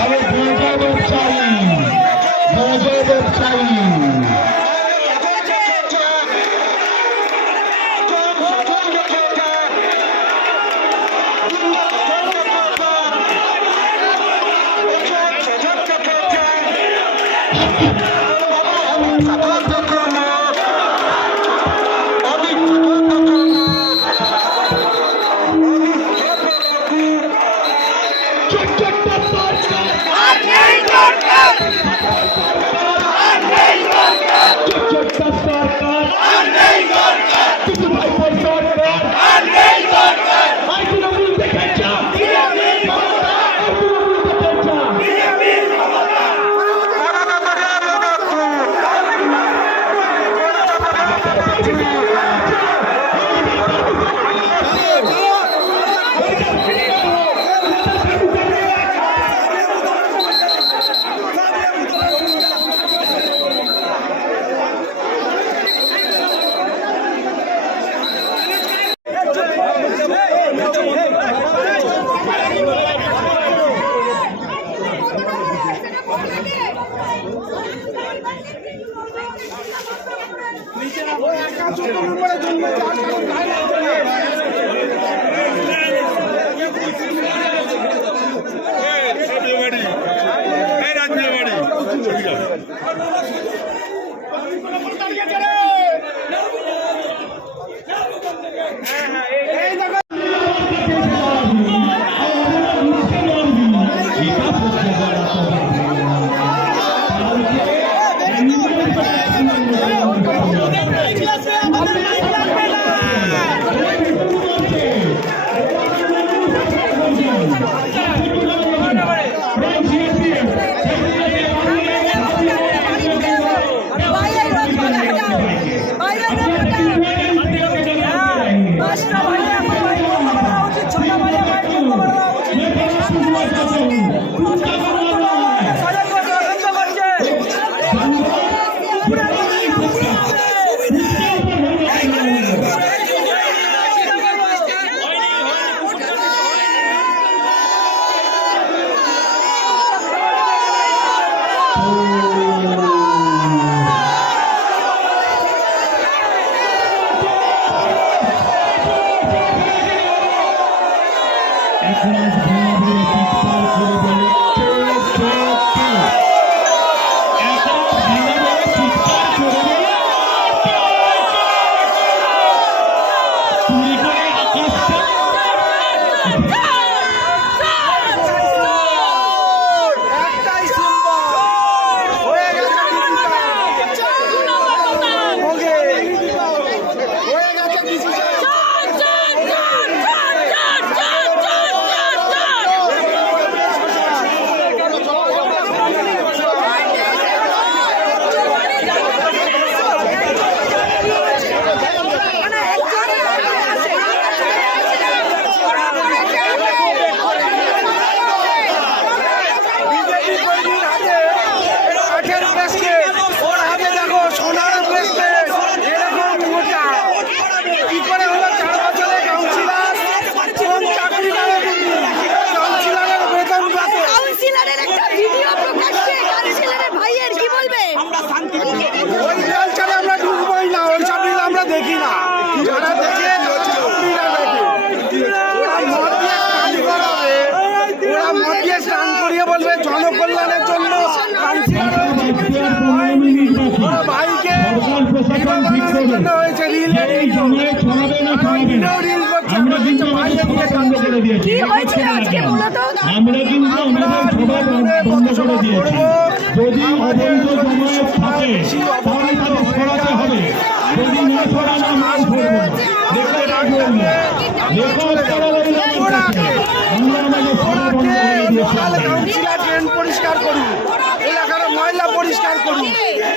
আমি গাঁজা ব্যবসায়ী, গাঁজা ব্যবসায়ী। জনকল্যাণের জন্য আমরা কিন্তু আমাদের সভা বন্ধ করে দিয়েছি। যদি অবৈধ জমায়েত থাকে তাহলে তাদের সরাতে হবে, যদি না সরানো মাল ধরবো রেকর্ড রাখবো রেকর্ড করা লাগবে। আমরা আমাদের সভা বন্ধ করে দিয়েছি। ট্রেন পরিষ্কার করুন, এলাকার ময়লা পরিষ্কার করুন।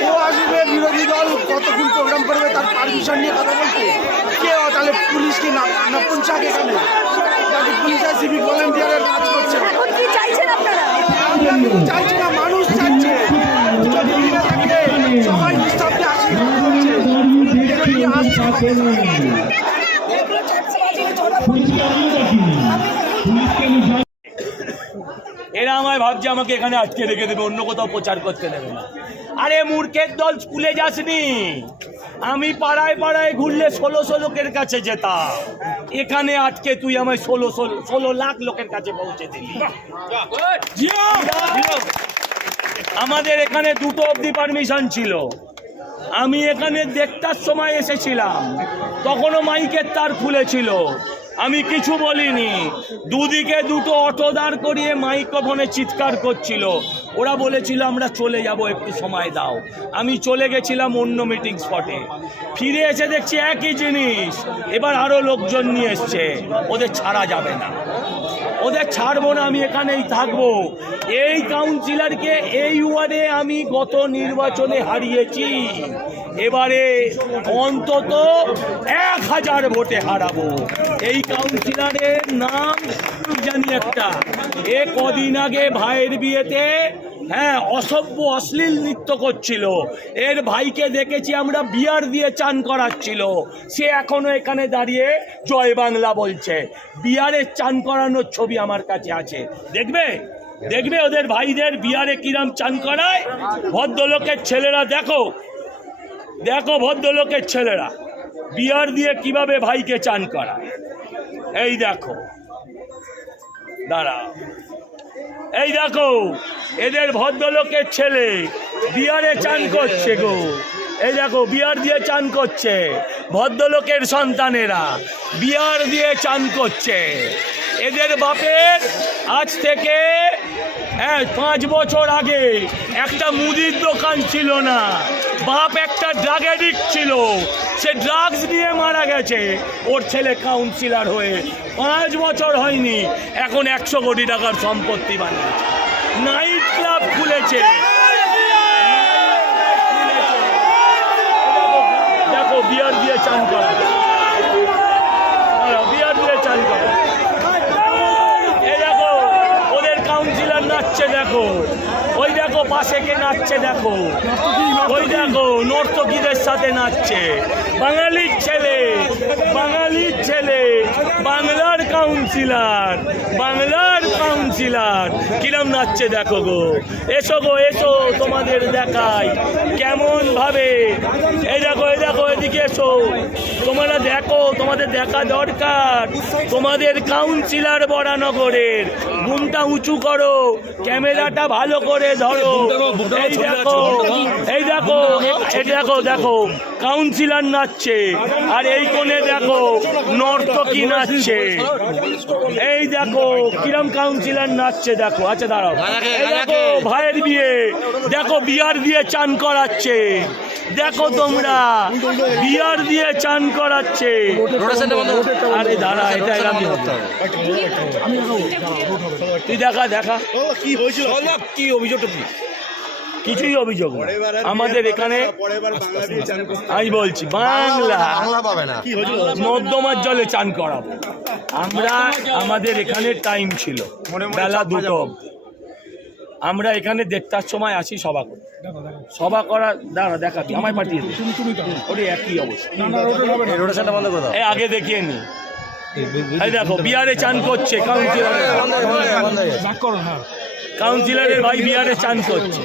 ও আসবে বিরোধী দল কতক্ষণ প্রোগ্রাম করবে তার পারমিশন নিয়ে কথা বলতে কে? তাহলে পুলিশকে নপুংসক এখানে যাতে পুলিশ আর সিভিক ভলেন্টিয়ারের কাজ করছে। চাইছে না, মানুষ চাইছে সবাই নিঃশব্দে এরা আমায় ভাবছে আমাকে এখানে আটকে রেখে দেবে, অন্য কোথাও প্রচার করতে দেবে না। আরে মূর্খের দল, স্কুলে যাসনি? আমি পাড়ায় পাড়ায় ঘুরলে 1600 লোকের কাছে যেতাম, এখানে আটকে তুই আমায় 16 লাখ লোকের কাছে পৌঁছে দিলি। আমাদের এখানে 2টো অবধি পারমিশন ছিল। আমি এখানে দেড়টার সময় এসেছিলাম, তখনও মাইকের তার খুলেছিল, আমি কিছু বলিনি। দুদিকে 2টো অটো দাঁড় করিয়ে মাইক্রোফোনে চিৎকার করছিল। ওরা বলেছিল আমরা চলে যাব, একটু সময় দাও। আমি চলে গেছিলাম অন্য মিটিং স্পটে, ফিরে এসে দেখছি একই জিনিস। এবার আরও লোকজন নিয়ে এসছে, ওদের ছাড়া যাবে না, ওদের ছাড়বো না, আমি এখানেই থাকবো। এই কাউন্সিলরকে এই ওয়ার্ডে আমি গত নির্বাচনে হারিয়েছি, এবারে অন্তত 1000 ভোটে হারাবো। এই কাউন্সিলরের নাম জানি একটা, এ কদিন আগে ভাইয়ের বিয়েতে অসভ্য অশ্লীল নৃত্য করছিল। এর ভাইকে দেখেছি আমরা বিয়ার দিয়ে চান করাচ্ছিল, সে এখনো এখানে দাঁড়িয়ে জয় বাংলা বলছে। বিয়ারে চান করানোর ছবি আমার কাছে আছে, দেখবে দেখবে ওদের ভাইদের বিয়ারে কিরাম চান করায়। ভদ্রলোকের ছেলেরা দেখো দেখো, ভদ্রলোকের ছেলেরা বিয়ার দিয়ে কিভাবে ভাইকে চান করায়। এই দেখো, দাঁড়াও, এই দেখো এদের ভদ্রলোকের ছেলে বিয়ারে চান করছে গো। এই দেখো বিয়ার দিয়ে চান করছে, ভদ্রলোকের সন্তানেরা বিয়ার দিয়ে চান করছে। এদের বাপের আজ থেকে 5 বছর আগে একটা মুদির দোকান ছিল না, বাপ একটা ড্রাগ অ্যাডিক্ট ছিল, সে ড্রাগস নিয়ে মারা গেছে। ওর ছেলে কাউন্সিলর হয়ে 5 বছর হয়নি, এখন 100 কোটি টাকার সম্পত্তি বানিয়েছে, নাইট ক্লাব খুলেছে। দেখো বিয়ার দিয়ে চান করা, বিয়ার দিয়ে চান করা। এই দেখো ওদের কাউন্সিলর নাচছে, দেখো ওই দেখো পাশে কে নাচছে, দেখো ওই দেখো নর্তকীদের সাথে নাচছে। বাঙালির ছেলে, বাঙালির ছেলে, বাংলার কাউন্সিলর, বাংলার কাউন্সিলর কিরম নাচছে দেখো গো। এসো গো এসো, তোমাদের দেখাই কেমন ভাবে। এই দেখো এই দেখো, এদিকে এসো, তোমরা দেখো, তোমাদের দেখা দরকার। তোমাদের কাউন্সিলর বরানগরের, ঘুমটা উঁচু করো, ক্যামেরাটা ভালো করে ধরো। এই দেখো এই দেখো এই দেখো, দেখো কাউন্সিলর নাচছে, আর এই কোণে দেখো নর্তকী নাচছে। এই দেখো কিরম কাউন্সিলর নাচছে, দেখো। আচ্ছা দাঁড়াও, এই দেখো ভাইয়ের বিয়ে, দেখো বিয়ার দিয়ে চান করাচ্ছে, দেখো তোমরা বিয়ার দিয়ে চান করাচ্ছে। আরে দাঁড়া, এটা এরকম তুই দেখা দেখা কি হয়েছিল, কি অভিযোগটা কি? কিছুই অভিযোগ না। আমাদের এখানে আমি বলছি বাংলা নর্দমার জলে চান করাবো আমরা। আমাদের এখানে টাইম ছিল বেলা 2টো, আমরা এখানে 1:30টার সময় আসি সভা করি। সভা করা দাঁড়া দেখাবি, আমায় পাঠিয়ে দিই, ওরে একই অবস্থা। এই আগে দেখিয়ে নি, এই দেখো বিয়ারে চান করছে কাউন্সিলরের ভাই, বিয়ারে চান করছে,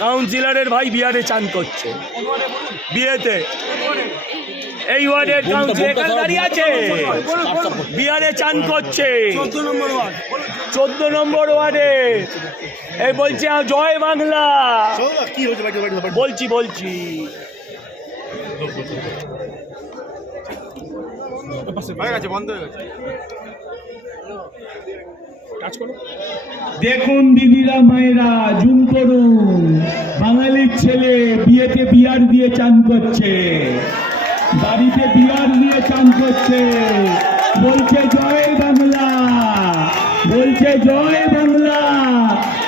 কাউন্সিলরের ভাই বিয়ারে চান করছে বিয়েতে। এই ওয়ার্ডের কাউন্সিলর এখানে দাঁড়িয়ে আছে, বিয়ারে চান করছে 14 নম্বর ওয়ার্ডে। এই বলছে জয় বাংলা, বলছি বলছি। দেখুন দিদিরা মায়েরা, জুম করুন, বাঙালির ছেলে বিয়েতে বিয়ার দিয়ে চান করছে, বাড়িতে বিয়ার দিয়ে চান করছে, বলছে জয় বাংলা, বলছে জয় বাংলা,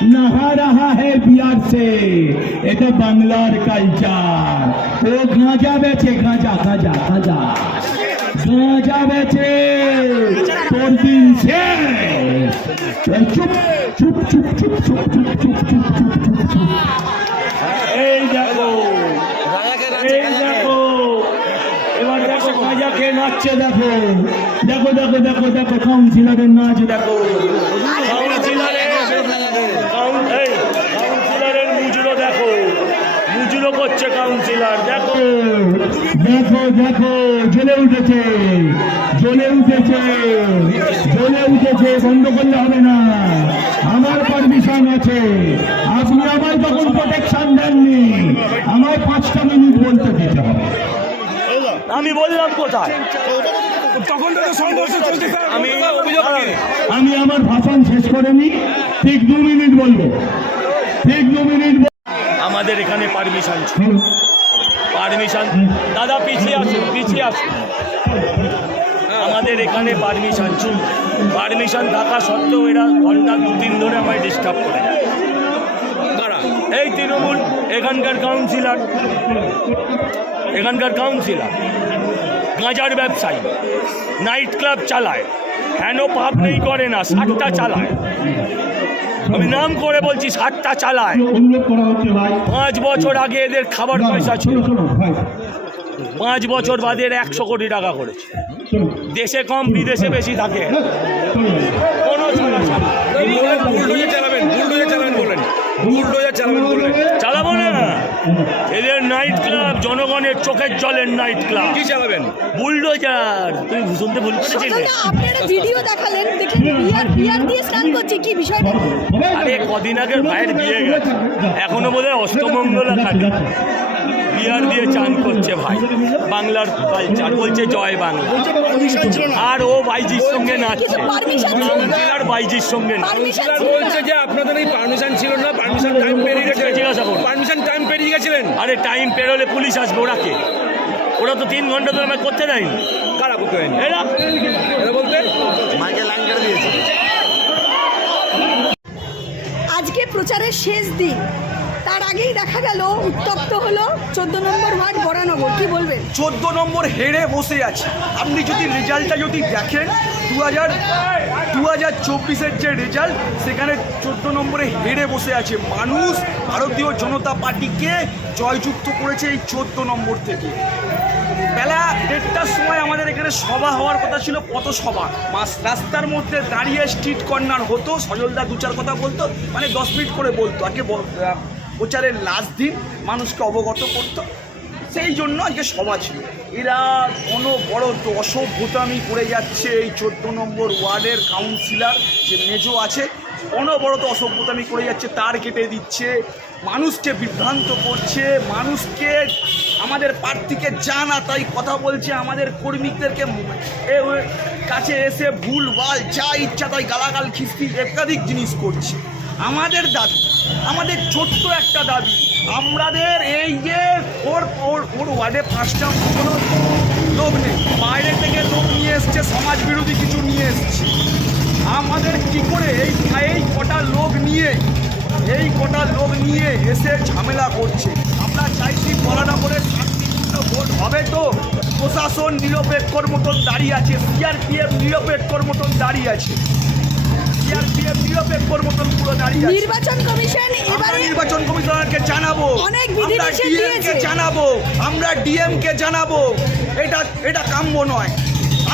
नहा रहा है बिहार से। এটা বাংলার কালচার। ও গাঁজা বেচে, গাঁজা গাঁজা গাঁজা গাঁজা বেচে, তোর দিন শেষ। চুপ চুপ চুপ চুপ চুপ চুপ চুপ চুপ চুপ চুপ চুপ। এই দেখো এই দেখো, এবার দেখো গাঁজা খেয়ে নাচছে, দেখো দেখো দেখো দেখো দেখো কাউন্সিলরের নাচ, দেখো কাউন্সিলরের দেখো জ্বলে উঠেছে, জ্বলে উঠেছে, জ্বলে উঠেছে, বন্ধ করলে হবে না। আমার পারমিশন আছে, আপনি আমায় তখন প্রোটেকশন দেননি, আমায় 5টা মিনিট বলতে দিতে হবে। আমি বললাম কোথায়, তখন থেকে সংঘর্ষ চলছে স্যার। আমি আমি আমার ভাষণ শেষ করে নি, ঠিক 2 মিনিট বলবো, ঠিক 2 মিনিট। আমাদের এখানে পারমিশন ছিল, পারমিশন দাদা পিছিয়ে আসুন, পিছিয়ে আসুন। আমাদের এখানে পারমিশন ছিল, পারমিশন থাকা সত্ত্বেও এরা ঘন্টা 2-3 ধরে আমায় ডিস্টার্ব করে যায়। এই তৃণমূল এখানকার কাউন্সিলর, এখানকার কাউন্সিলর গাঁজার ব্যবসায়ী, নাইট ক্লাব চালায়, হেন পাপ নেই করে না, 7টা চালায়। আমি নাম করে বলছি, 7টা চালায়। অনুরোধ করা হচ্ছে ভাই, 5 বছর আগে এদের খাবার পয়সা ছিল, শোনো ভাই, 5 বছর বাদে এর 100 কোটি টাকা করেছে। শোনো, দেশে কম বিদেশে বেশি থাকে, শোনো। কোনো ছাড়াছাড়ি। চালাবো না, এদের নাইট ক্লাব জনগণের চোখের জলের নাইট ক্লাব। কি চালাবেন? বুলডোজার। তুমি শুনতে ভুল করেছিলে? আপনারা ভিডিও দেখালেন, দেখলেন বিয়ার দিয়ে স্নান করছে, কি বিষয়টা? আরে কদিন আগের ভাইয়ের বিয়ে গেছে, এখনো বোধহয় অষ্টমঙ্গলা খাটে, বিয়ার দিয়ে চান করছে ভাই। বাংলার কালচার, বলছে জয় বাংলা। আর ও বাইজির সঙ্গে নাচছে, কিন্তু পারমিশন ছিল না। কাউন্সিলর বাইজির সঙ্গে নাচছে। পারমিশন ছিল বলছে না। যে আপনাদের এই পারমিশন ছিল না, পারমিশন টাইম পেরিয়ে গেছে। জিজ্ঞাসা করুন। পারমিশন টাইম পেরিয়ে গেছিলেন। আরে টাইম পেরোলে পুলিশ আসবে, ওরা কে? ওরা তো 3 ঘন্টা ধরে আমায় করতে দেয়নি। কারা করতে হয়নি এরা এটা বলতে আজকে প্রচারের শেষ দিন, তার আগেই দেখা গেল উত্তপ্ত হলো 14 নম্বর ওয়ার্ড বরানগর, কি বলবেন? 14 নম্বর হেরে বসে আছে। আপনি যদি রেজাল্টটা যদি দেখেন 2024-এর যে রেজাল্ট, সেখানে 14 নম্বরে হেরে বসে আছে। মানুষ ভারতীয় জনতা পার্টিকে জয়যুক্ত করেছে এই 14 নম্বর থেকে। বেলা 1:30টার সময় আমাদের এখানে সভা হওয়ার কথা ছিল, পথসভা। রাস্তার মধ্যে দাঁড়িয়ে স্ট্রিট কর্নার হতো, সজলদা 2-4 কথা বলতো, মানে 10 মিনিট করে বলতো। আজকে প্রচারের লাস্ট দিন, মানুষকে অবগত করতো, সেই জন্য আজকে সভা ছিল। এরা অনবরত অসভ্যতামি করে যাচ্ছে। এই 14 নম্বর ওয়ার্ডের কাউন্সিলর যে মেজো আছে, অনবরত অসভ্যতামি করে যাচ্ছে, তার কেটে দিচ্ছে, মানুষকে বিভ্রান্ত করছে, মানুষকে আমাদের প্রার্থীকে যা না তাই কথা বলছে, আমাদের কর্মীদেরকে কাছে এসে ভুলভাল যা ইচ্ছা তাই গালাগাল খিস্তি একাধিক জিনিস করছে। আমাদের দাবি, আমাদের ছোট্ট একটা দাবি, আমাদের এই যে ওর ওয়ার্ডে 5টা কোনো লোক নেই, বাইরে থেকে লোক নিয়ে এসছে, সমাজ বিরোধী কিছু নিয়ে এসছে। আমাদের কি করে এই কটা লোক নিয়ে এসে ঝামেলা করছে? আমরা চাইছি বরানগরে শান্তিপূর্ণ ভোট হবে তো। প্রশাসন নিরপেক্ষর মতন দাঁড়িয়ে আছে, সিআরপিএফ নিরপেক্ষর মতন দাঁড়িয়ে আছে, নির্বাচন কমিশন এবারে নির্বাচন কমিশনারকে জানাবো, অনেক বিধিনিষেধ দিয়েছে, আমরা ডিএমকে জানাবো। এটা কাম্য নয়।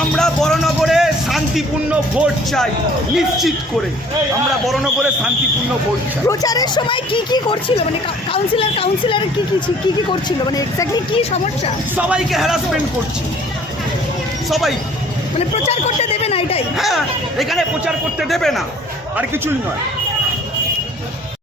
আমরা বরানগরে শান্তিপূর্ণ ভোট চাই, নিশ্চিত করে আমরা বরানগরে শান্তিপূর্ণ ভোট চাই। প্রচারের সময় কি কি করছিল, মানে কাউন্সিলর কি কি করছিল, মানে এক্স্যাক্টলি কি সমস্যা? সবাইকে হ্যারাসমেন্ট করছে, সবাই, মানে প্রচার করতে দেবে না, এটাই? হ্যাঁ, এখানে প্রচার করতে দেবে না, আর কিছুই নয়।